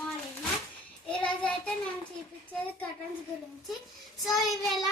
Morning ఈరోజు అయితే నేను చూపించేది కర్టన్స్ గురించి. సో ఇవి ఎలా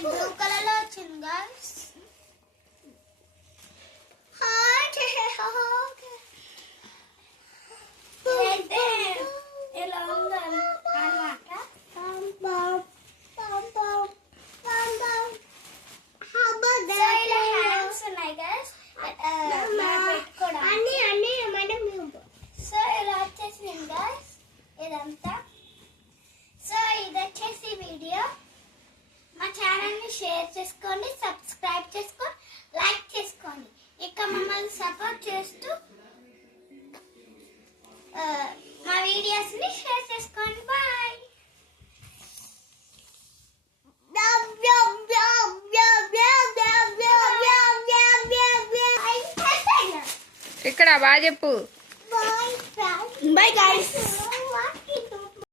ఈ బ్లూ కలర్ లో వచ్చింది గాయస్ షేర్ చేసుకోండి సబ్స్క్రైబ్ చేసుకోండి లైక్ చేసుకోండి. ఇక మమ్మల్ని సపోర్ట్ చేస్తూ ఆ, మా వీడియోస్ని షేర్ చేసుకోండి. బాయ్ ఇక్కడ బాగా చెప్పు. Bye guys.